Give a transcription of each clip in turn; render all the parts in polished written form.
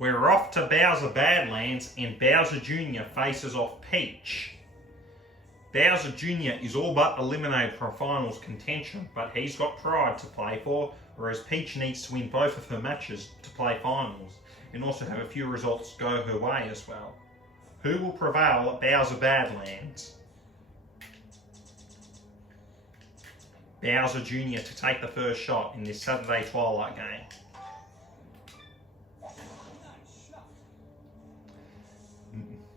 We're off to Bowser Badlands and Bowser Jr. faces off Peach. Bowser Jr. is all but eliminated from finals contention, but he's got pride to play for, whereas Peach needs to win both of her matches to play finals, and also have a few results go her way as well. Who will prevail at Bowser Badlands? Bowser Jr. to take the first shot in this Saturday Twilight game.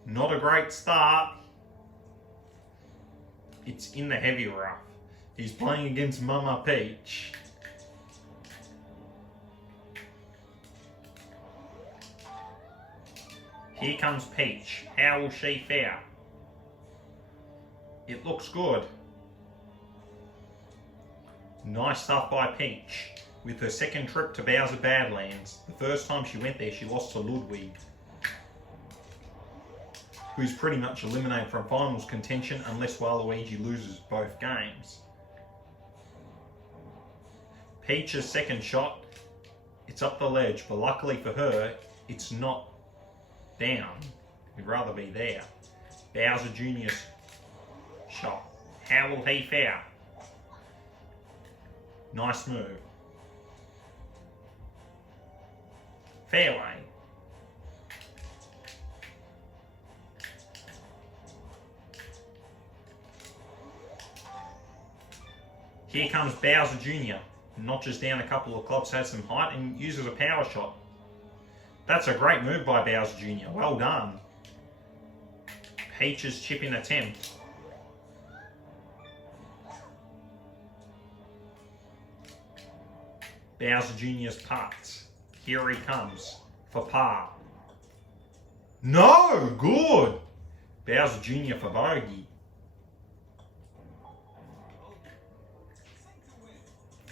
Not a great start. It's in the heavy rough. He's playing against Mama Peach. Here comes Peach. How will she fare? It looks good. Nice stuff by Peach. With her second trip to Bowser Badlands, the first time she went there she lost to Ludwig, who's pretty much eliminated from finals contention unless Waluigi loses both games. Peach's second shot, it's up the ledge, but luckily for her, it's not down. It'd rather be there. Bowser Jr.'s shot. How will he fare? Nice move. Fairway. Here comes Bowser Jr. Notches down a couple of clubs, has some height, and uses a power shot. That's a great move by Bowser Jr. Well done. Peach's chip-in attempt. Bowser Jr.'s putt. Here he comes for par. No! Good! Bowser Jr. for bogey.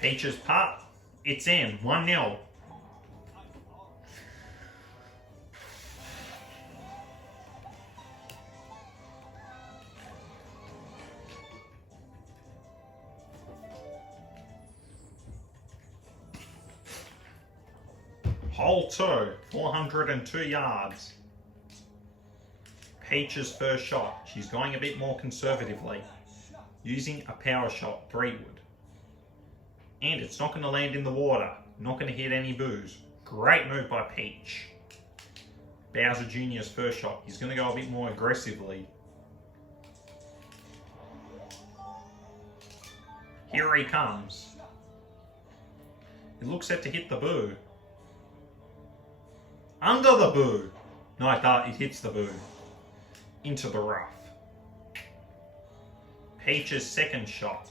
Peach's putt. It's in. 1-0. Hole 2, 402 yards. Peach's first shot. She's going a bit more conservatively, using a power shot, 3-wood. And it's not going to land in the water. Not going to hit any boos. Great move by Peach. Bowser Jr.'s first shot. He's going to go a bit more aggressively. Here he comes. It looks set to hit the boo. Under the boo. No, it hits the boo. Into the rough. Peach's second shot.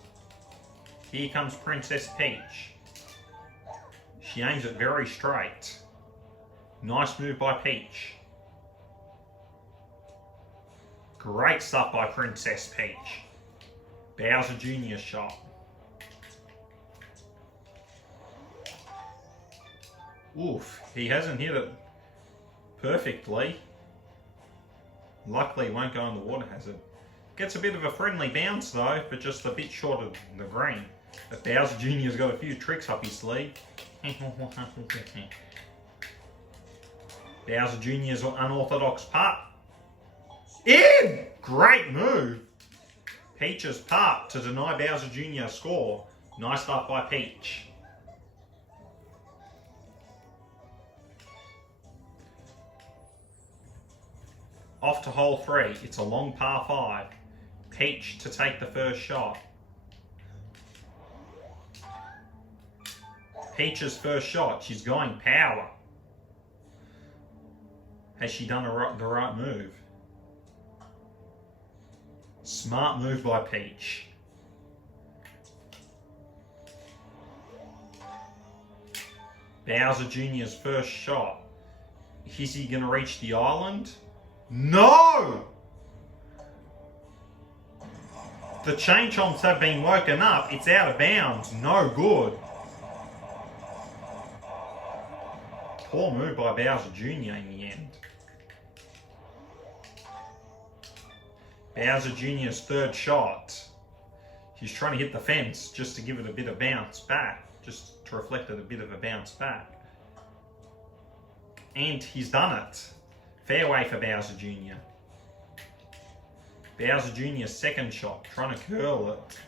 Here comes Princess Peach. She aims it very straight. Nice move by Peach. Great stuff by Princess Peach. Bowser Jr.'s shot. Oof, he hasn't hit it perfectly. Luckily it won't go in the water hazard. Gets a bit of a friendly bounce though, but just a bit short of the green. But Bowser Jr.'s got a few tricks up his sleeve. Bowser Jr.'s unorthodox putt. In! Great move. Peach's putt to deny Bowser Jr. a score. Nice stuff by Peach. Off to hole 3. It's a long par 5. Peach to take the first shot. Peach's first shot. She's going power. Has she done the right move? Smart move by Peach. Bowser Jr.'s first shot. Is he going to reach the island? No! The chain chomps have been woken up. It's out of bounds. No good. Poor move by Bowser Jr. in the end. Bowser Jr.'s third shot. He's trying to hit the fence just to give it a bit of bounce back. Just to reflect it a bit of a bounce back. And he's done it. Fairway for Bowser Jr. Bowser Jr.'s second shot, trying to curl it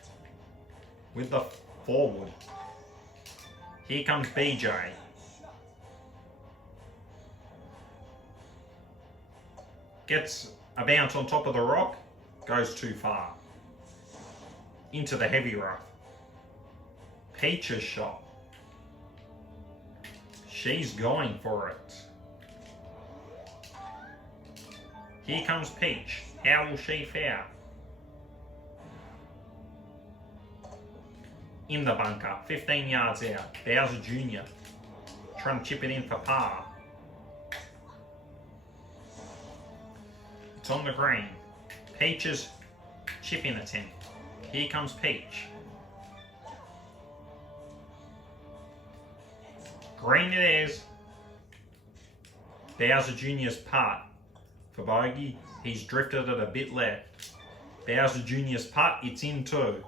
with the forward. Here comes BJ. Gets a bounce on top of the rock, goes too far. Into the heavy rough. Peach's shot. She's going for it. Here comes Peach. How will she fare? In the bunker, 15 yards out. Bowser Jr. trying to chip it in for par. It's on the green. Peach's chip-in attempt. Here comes Peach. Green it is. Bowser Jr.'s putt for bogey. He's drifted it a bit left. Bowser Jr.'s putt, it's in too.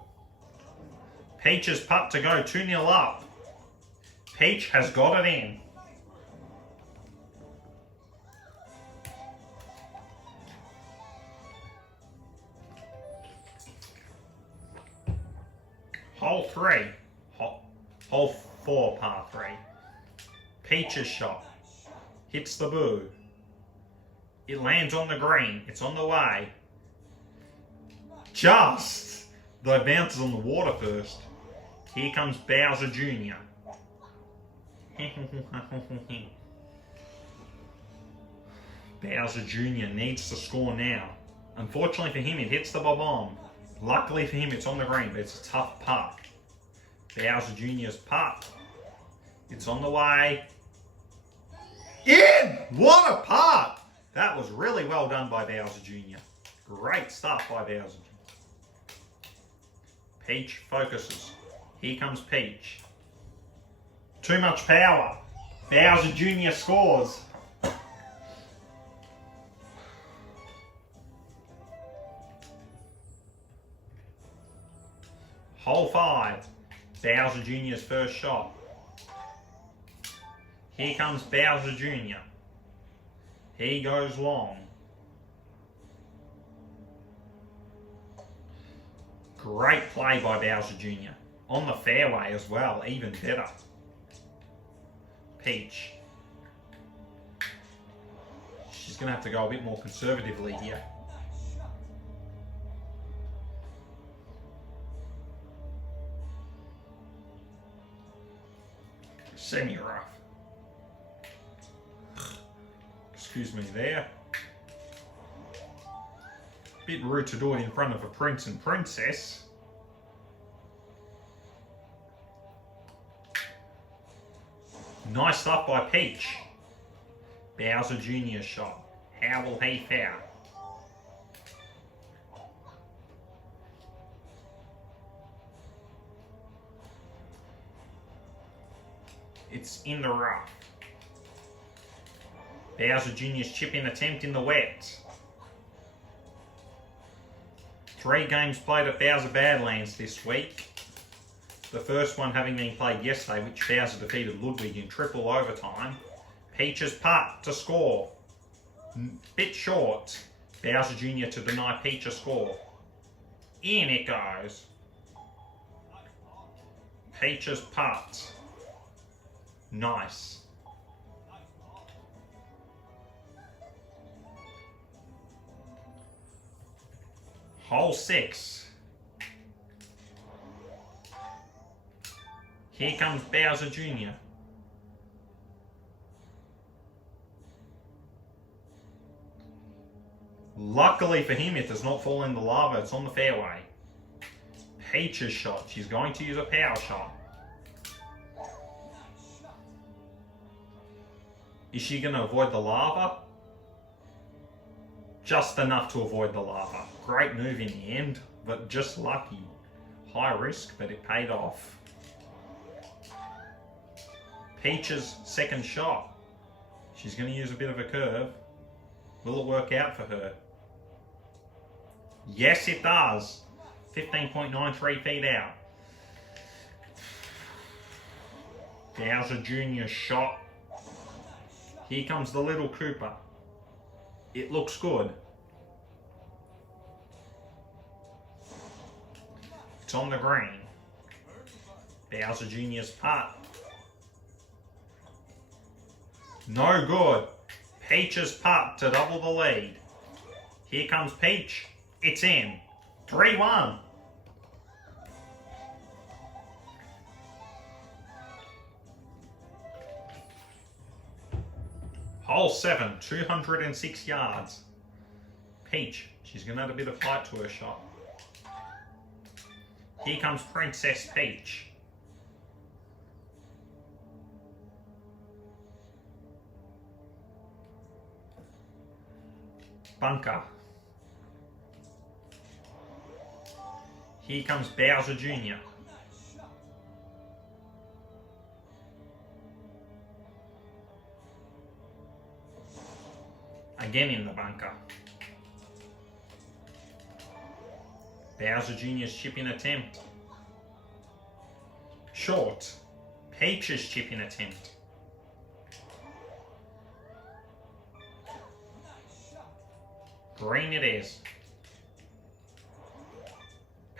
Peach's putt to go 2-0 up. Peach has got it in. Hole 3. Hole 4, par 3. Peach's shot. Hits the boo. It lands on the green. It's on the way. Just! Though it bounces on the water first. Here comes Bowser Jr. Bowser Jr. needs to score now. Unfortunately for him, it hits the bob-omb. Luckily for him, it's on the green, but it's a tough putt. Bowser Jr.'s putt. It's on the way. In! What a putt! That was really well done by Bowser Jr. Great stuff by Bowser Jr. Peach focuses. Here comes Peach. Too much power. Bowser Jr. scores. Hole 5. Bowser Jr.'s first shot. Here comes Bowser Jr. He goes long. Great play by Bowser Jr. On the fairway as well, even better. Peach. She's going to have to go a bit more conservatively here. Semi-rough. Excuse me there. Bit rude to do it in front of a prince and princess. Nice stuff by Peach. Bowser Jr.'s shot. How will he fare? It's in the rough. Bowser Jr.'s chip-in attempt in the wet. 3 games played at Bowser Badlands this week. The first one having been played yesterday, which Bowser defeated Ludwig in triple overtime. Peach's putt to score. Bit short. Bowser Jr. to deny Peach a score. In it goes. Peach's putt. Nice. Hole 6. Here comes Bowser Jr. Luckily for him, it does not fall in the lava. It's on the fairway. Peach's shot. She's going to use a power shot. Is she going to avoid the lava? Just enough to avoid the lava. Great move in the end, but just lucky. High risk, but it paid off. Peach's second shot. She's going to use a bit of a curve. Will it work out for her? Yes, it does. 15.93 feet out. Bowser Jr. shot. Here comes the little Cooper. It looks good. It's on the green. Bowser Jr.'s putt. No good. Peach's putt to double the lead. Here comes Peach. It's in. 3-1. Hole 7, 206 yards. Peach, she's going to add a bit of fight to her shot. Here comes Princess Peach. Bunker. Here comes Bowser Jr. Again in the bunker. Bowser Jr.'s chip-in attempt. Short. Peach's chip-in attempt. Green it is.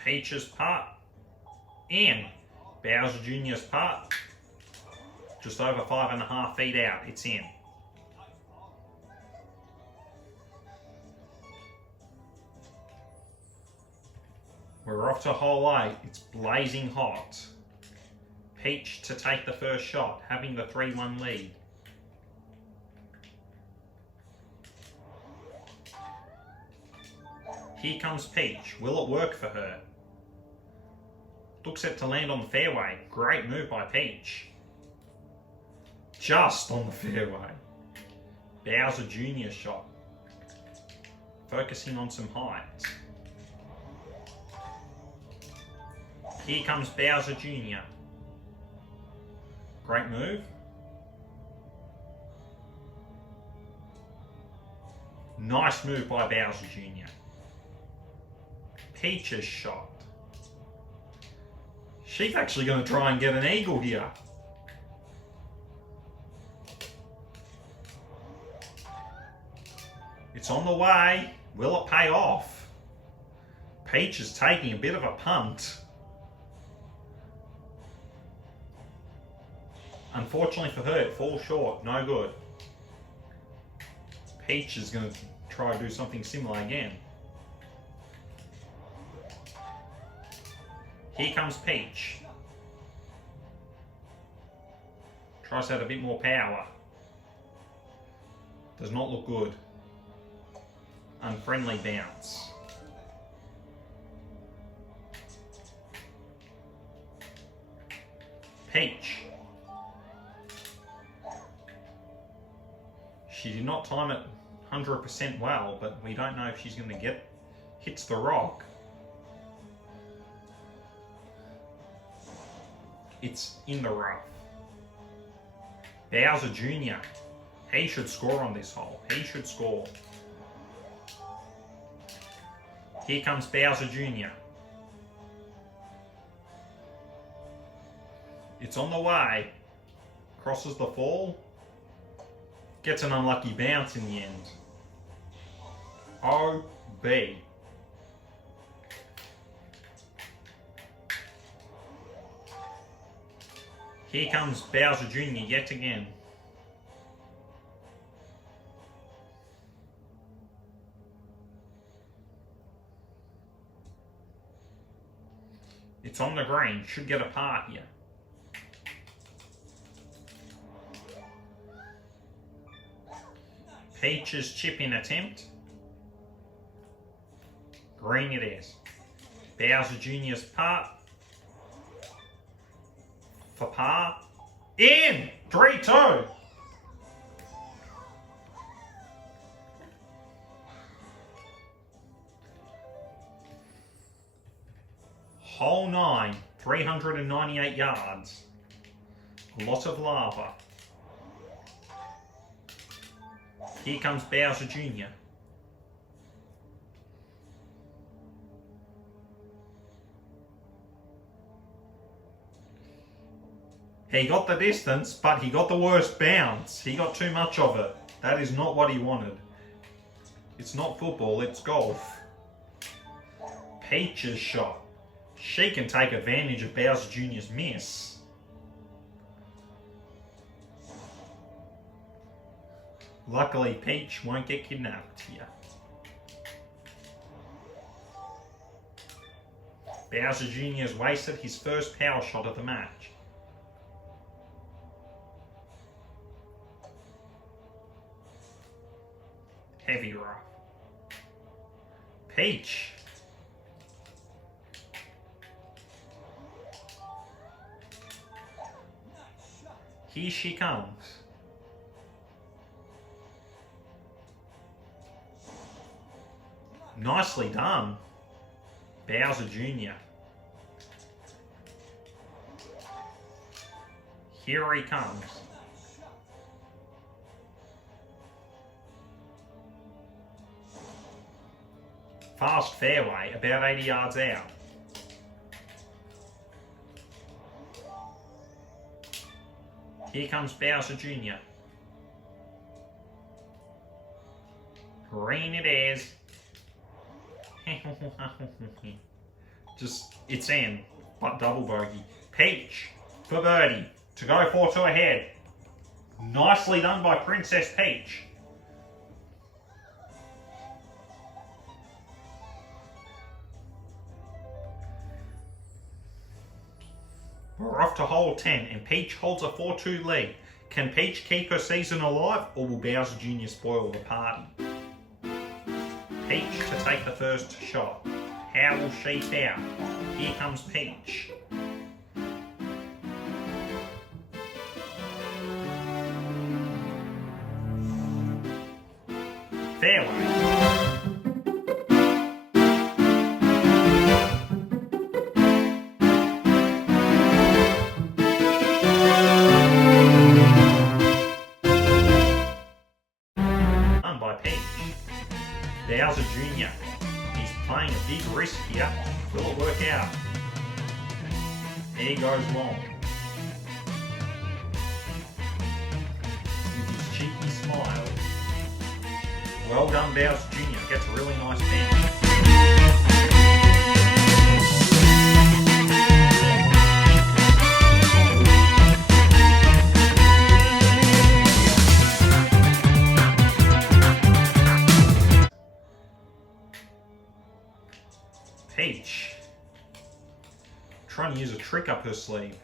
Peach's putt. In. Bowser Jr.'s putt. Just over 5.5 feet out. It's in. We're off to hole 8. It's blazing hot. Peach to take the first shot, having the 3-1 lead. Here comes Peach. Will it work for her? Looks set to land on the fairway. Great move by Peach. Just on the fairway. Bowser Jr. shot. Focusing on some height. Here comes Bowser Jr. Great move. Nice move by Bowser Jr. Peach's shot. She's actually going to try and get an eagle here. It's on the way. Will it pay off? Peach is taking a bit of a punt. Unfortunately for her, it falls short. No good. Peach is going to try to do something similar again. Here comes Peach. Tries to add a bit more power. Does not look good. Unfriendly bounce. Peach. She did not time it 100% well, but we don't know if she's going to hits the rock. It's in the rough. Bowser Jr. He should score on this hole. He should score. Here comes Bowser Jr. It's on the way. Crosses the fall. Gets an unlucky bounce in the end. OB. Here comes Bowser Jr. yet again. It's on the green. Should get a par here. Peach's chip-in attempt. Green it is. Bowser Jr.'s putt. For par. In! 3-2. Hole 9, 398 yards. A lot of lava. Here comes Bowser Jr. He got the distance, but he got the worst bounce. He got too much of it. That is not what he wanted. It's not football, it's golf. Peach's shot. She can take advantage of Bowser Jr.'s miss. Luckily, Peach won't get kidnapped here. Bowser Jr. has wasted his first power shot of the match. Heavy rough. Peach. Here she comes. Nicely done, Bowser Jr. Here he comes. Fast fairway, about 80 yards out. Here comes Bowser Jr. Green it is. It's in, but double bogey. Peach for birdie to go 4-2 ahead. Nicely done by Princess Peach. We're off to hole 10 and Peach holds a 4-2 lead. Can Peach keep her season alive or will Bowser Jr. spoil the party? Peach to take the first shot. How will she fare? Here comes Peach. Fairway. Done by Peach. Bowser Jr. He's playing a big risk here. Will it work out? There goes long. With his cheeky smile. Well done, Bowser Jr. Gets a really nice bounce. Peach. Trying to use a trick up her sleeve.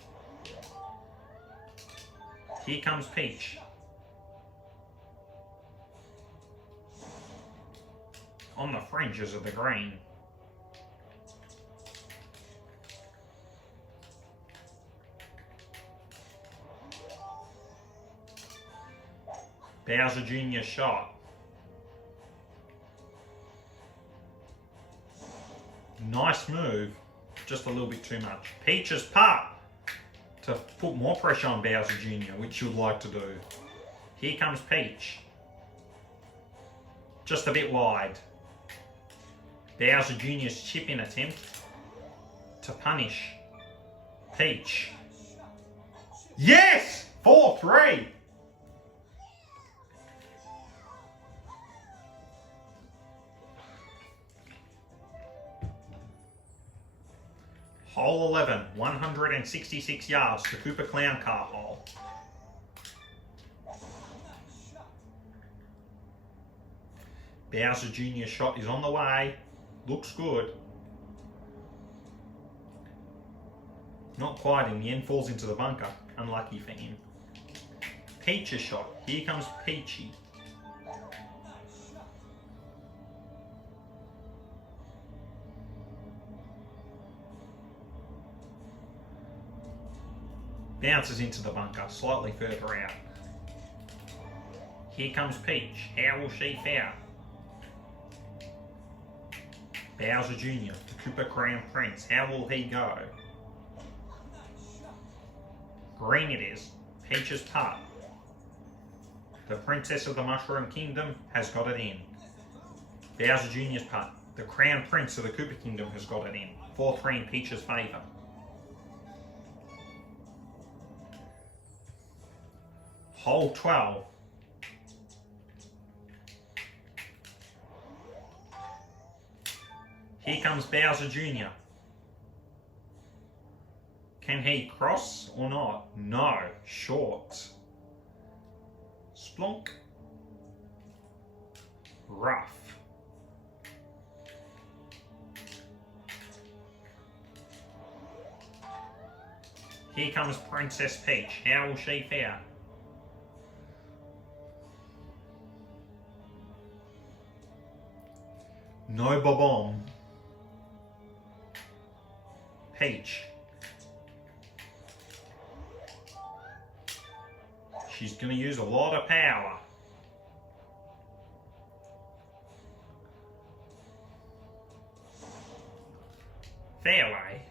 Here comes Peach. On the fringes of the green. Bowser Jr. shot. Nice move, just a little bit too much. Peach's putt to put more pressure on Bowser Jr., which you'd like to do. Here comes Peach. Just a bit wide. Bowser Jr.'s chip-in attempt to punish Peach. Yes! 4-3! Hole 11, 166 yards to Cooper Clown Car hole. Bowser Jr.'s shot is on the way. Looks good. Not quite, in the end falls into the bunker. Unlucky for him. Peach's shot. Here comes Peachy. Bounces into the bunker, slightly further out. Here comes Peach. How will she fare? Bowser Jr. to Cooper Crown Prince. How will he go? Green it is. Peach's putt. The Princess of the Mushroom Kingdom has got it in. Bowser Jr.'s putt. The Crown Prince of the Cooper Kingdom has got it in. 4-3 in Peach's favour. Hole 12. Here comes Bowser Jr. Can he cross or not? No. Short. Splonk. Rough. Here comes Princess Peach. How will she fare? No bob-omb. Peach. She's going to use a lot of power. Fairway.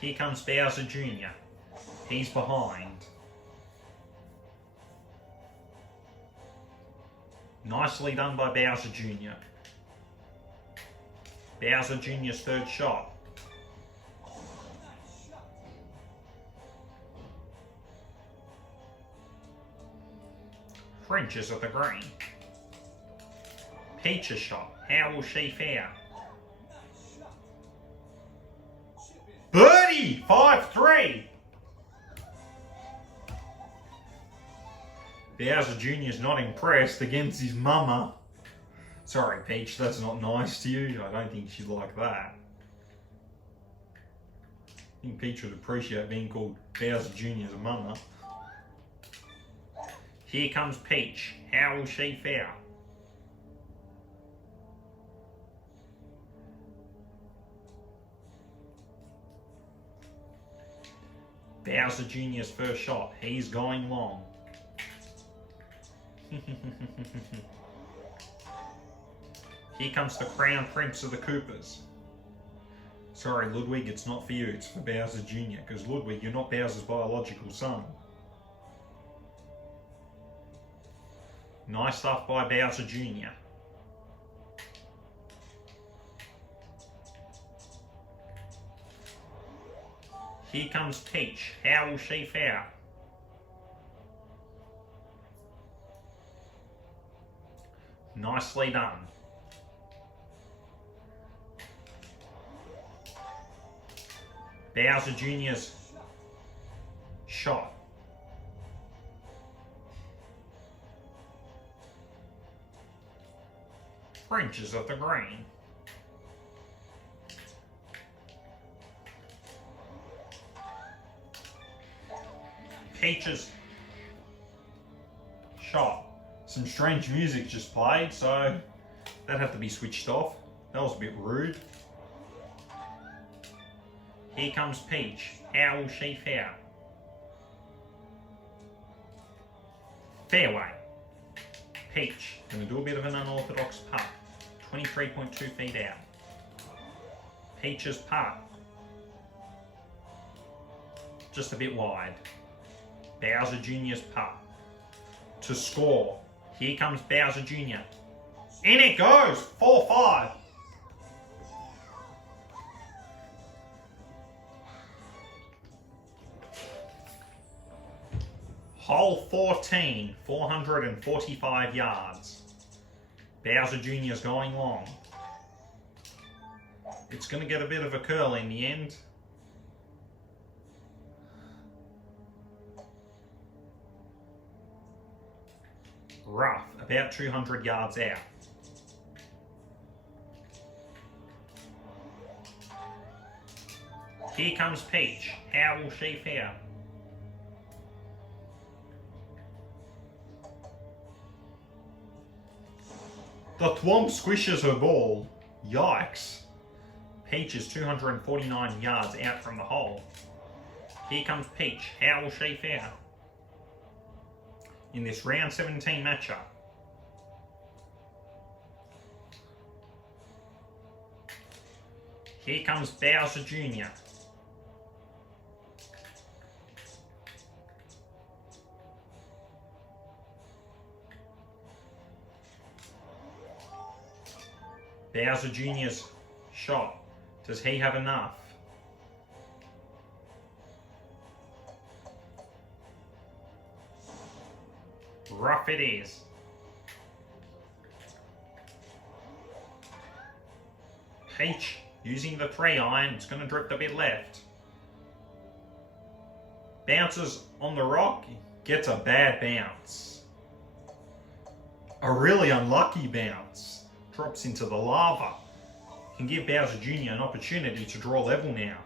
Here comes Bowser Jr. He's behind. Nicely done by Bowser Jr. Bowser Jr.'s third shot. French at the green. Peach's shot. How will she fare? Birdie! 5-3! Bowser Jr.'s not impressed against his mama. Sorry, Peach, that's not nice to you. I don't think she'd like that. I think Peach would appreciate being called Bowser Jr.'s mama. Here comes Peach. How will she fare? Bowser Jr.'s first shot. He's going long. Here comes the Crown Prince of the Koopas. Sorry, Ludwig, it's not for you. It's for Bowser Jr. Because, Ludwig, you're not Bowser's biological son. Nice stuff by Bowser Jr. Here comes Peach. How will she fare? Nicely done. Bowser Jr.'s shot. French is at the green. Peach's shot. Some strange music just played, so that had to be switched off. That was a bit rude. Here comes Peach. How will she fare? Fairway. Peach, going to do a bit of an unorthodox putt. 23.2 feet out. Peach's putt. Just a bit wide. Bowser Jr.'s putt. To score. Here comes Bowser Jr. In it goes! 4-5. Hole 14, 445 yards. Bowser Jr.'s going long. It's going to get a bit of a curl in the end. Rough, about 200 yards out. Here comes Peach. How will she fare? The Thwomp squishes her ball. Yikes. Peach is 249 yards out from the hole. Here comes Peach. How will she fare in this round 17 matchup? Here comes Bowser Jr. Bowser Jr.'s shot. Does he have enough? Rough it is. Peach using the 3-iron. It's going to drift a bit left. Bounces on the rock. Gets a bad bounce. A really unlucky bounce. Drops into the lava. Can give Bowser Jr. an opportunity to draw level now.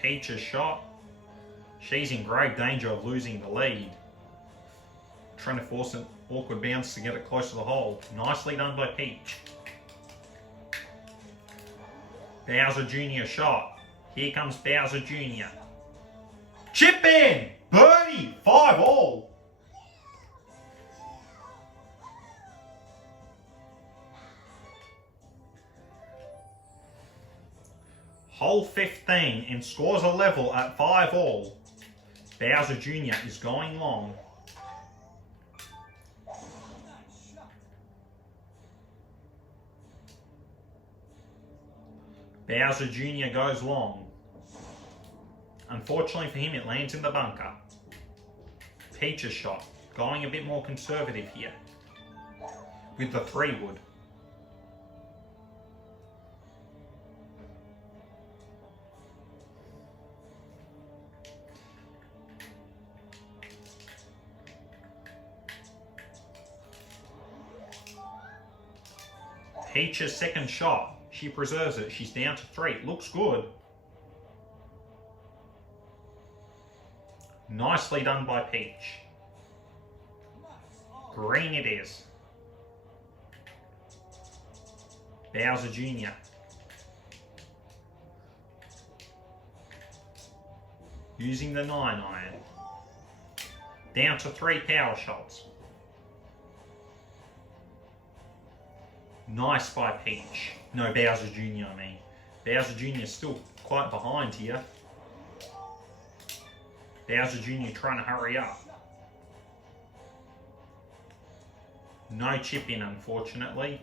Peach's shot. She's in grave danger of losing the lead. Trying to force an awkward bounce to get it close to the hole. Nicely done by Peach. Bowser Jr. shot. Here comes Bowser Jr. Chip in! Birdie! 5-all! Hole 15 and scores a level at 5-all. Bowser Jr. is going long. Bowser Jr. goes long. Unfortunately for him, it lands in the bunker. Peach's shot. Going a bit more conservative here. With the 3-wood. Peach's second shot. She preserves it. She's down to 3. Looks good. Nicely done by Peach. Green it is. Bowser Jr. Using the 9-iron. Down to 3 power shots. Nice by Peach. No, Bowser Jr. I mean. Bowser Jr. is still quite behind here. Bowser Jr. trying to hurry up. No chip in, unfortunately.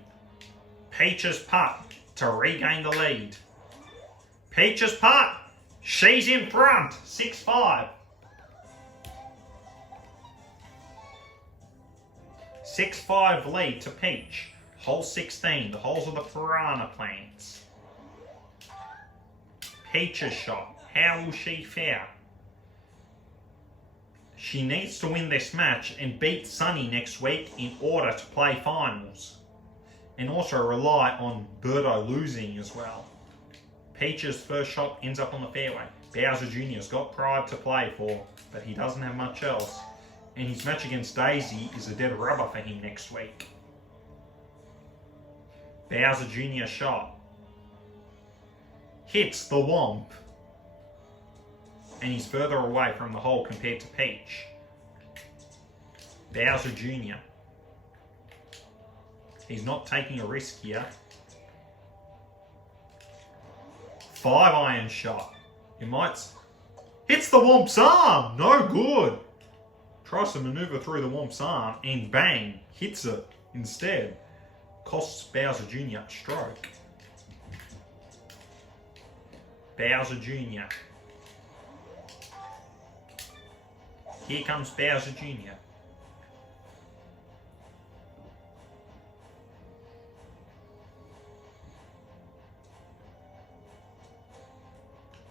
Peach's putt to regain the lead. Peach's putt. She's in front. 6-5. 6-5 lead to Peach. Hole 16, the holes of the piranha plants. Peach's shot. How will she fare? She needs to win this match and beat Sonny next week in order to play finals. And also rely on Birdo losing as well. Peach's first shot ends up on the fairway. Bowser Jr.'s got pride to play for, but he doesn't have much else. And his match against Daisy is a dead rubber for him next week. Bowser Jr. shot. Hits the womp. And he's further away from the hole compared to Peach. Bowser Jr. He's not taking a risk here. 5-iron shot. He might... Hits the womp's arm! No good! Tries to maneuver through the womp's arm and bang! Hits it instead. Costs Bowser Jr. a stroke. Bowser Jr. Here comes Bowser Jr.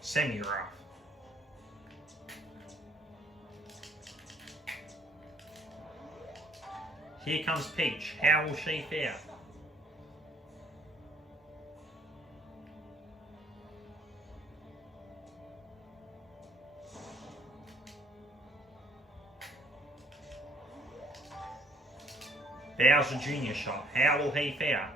Semi-rough. Here comes Peach. How will she fare? Bowser Jr. shot. How will he fare?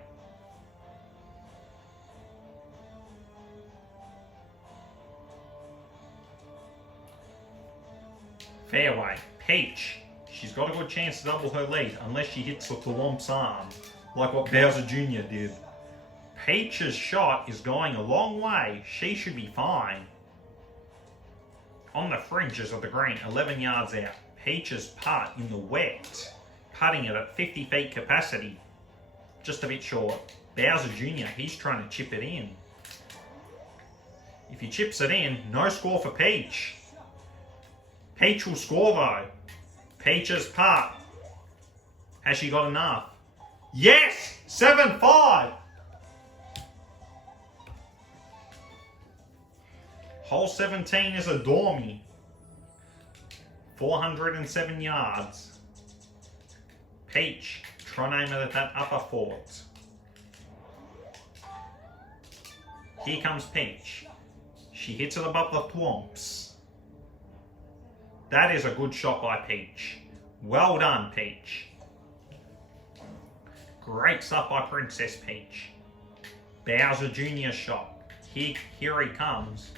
Fairway. Peach. She's got a good chance to double her lead unless she hits the womp's arm, like what Bowser Jr. did. Peach's shot is going a long way. She should be fine. On the fringes of the green, 11 yards out. Peach's putt in the wet. Putting it at 50 feet capacity. just a bit short. Bowser Jr., he's trying to chip it in. If he chips it in, no score for Peach. Peach will score though. Peach's putt. Has she got enough? Yes! 7-5! Hole 17 is a dormy. 407 yards. Peach, try and aim it at that upper fort. Here comes Peach. She hits it above the thwomps. That is a good shot by Peach. Well done, Peach. Great stuff by Princess Peach. Bowser Jr. shot. Here he comes.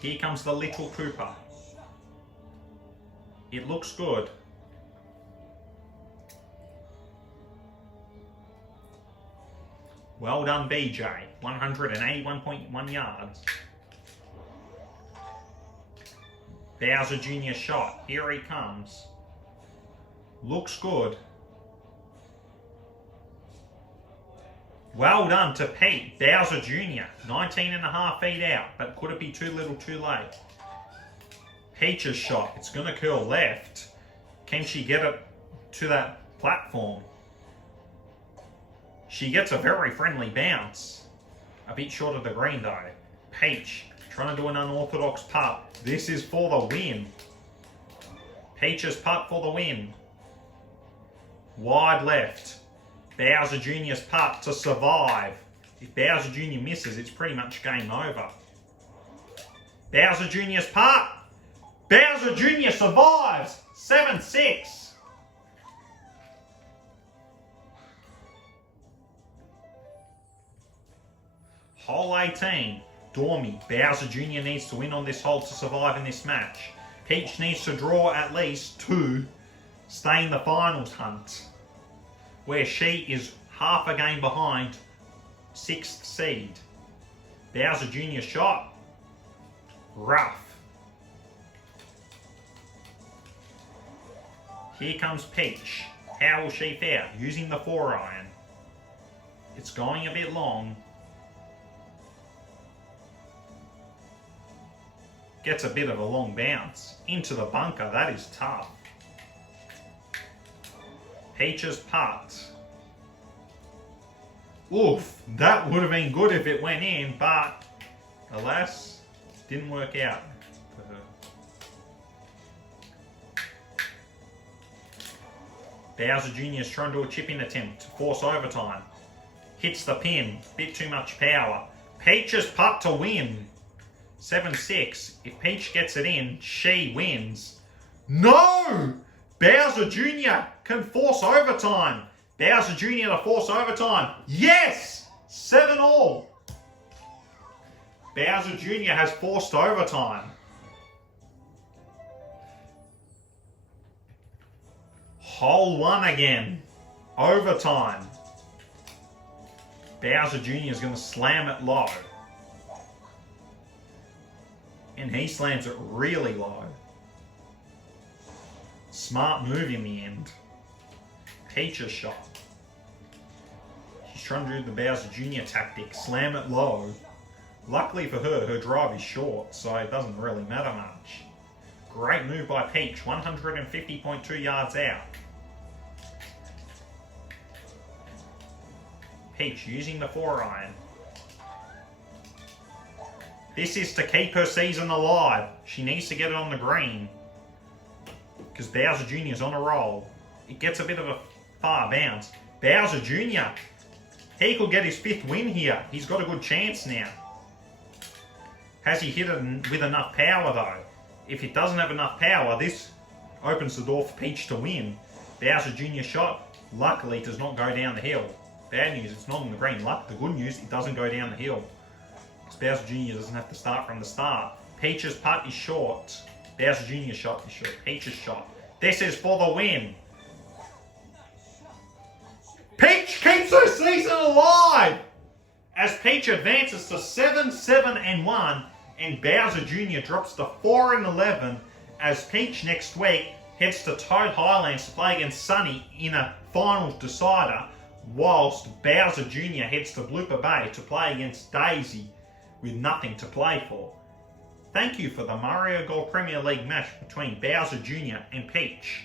Here comes the little Koopa. It looks good. Well done, BJ. 181.1 yards. Bowser Jr. shot. Here he comes. Looks good. Well done to Pete. Bowser Jr. 19.5 feet out, but could it be too little too late? Peach's shot. It's going to curl left. Can she get it to that platform? She gets a very friendly bounce. A bit short of the green though. Peach trying to do an unorthodox putt. This is for the win. Peach's putt for the win. Wide left. Bowser Jr.'s putt to survive. If Bowser Jr. misses, it's pretty much game over. Bowser Jr.'s putt. Bowser Jr. survives. 7-6. Hole 18. Dormy. Bowser Jr. needs to win on this hole to survive in this match. Peach needs to draw at least 2. Stay in the finals hunt, where she is half a game behind 6th seed. Bowser Jr. shot. Rough. Here comes Peach. How will she fare? Using the 4-iron. It's going a bit long. Gets a bit of a long bounce. Into the bunker. That is tough. Peach's putt. Oof, that would have been good if it went in, but alas, didn't work out for her. Bowser Jr. is trying to do a chip-in attempt to force overtime. Hits the pin, bit too much power. Peach's putt to win. 7-6. If Peach gets it in, she wins. No! Bowser Jr. can force overtime. Bowser Jr. to force overtime. Yes! 7-all. Bowser Jr. has forced overtime. Hole 1 again. Overtime. Bowser Jr. is going to slam it low. And he slams it really low. Smart move in the end. Peach's shot. She's trying to do the Bowser Jr. tactic. Slam it low. Luckily for her, her drive is short, so it doesn't really matter much. Great move by Peach. 150.2 yards out. Peach using the 4-iron. This is to keep her season alive. She needs to get it on the green, because Bowser Jr. is on a roll. It gets a bit of a far bounce. Bowser Jr. He could get his 5th win here. He's got a good chance now. Has he hit it with enough power though? If it doesn't have enough power, this opens the door for Peach to win. Bowser Jr. shot. Luckily, it does not go down the hill. Bad news, it's not on the green. The good news, it doesn't go down the hill. Because Bowser Jr. doesn't have to start from the start. Peach's putt is short. Bowser Jr. shot is short. Peach's shot. This is for the win. Peach keeps her season alive as Peach advances to 7-7-1, and Bowser Jr. drops to 4-11 as Peach next week heads to Toad Highlands to play against Sonny in a finals decider, whilst Bowser Jr. heads to Blooper Bay to play against Daisy with nothing to play for. Thank you for the Mario Golf Premier League match between Bowser Jr. and Peach.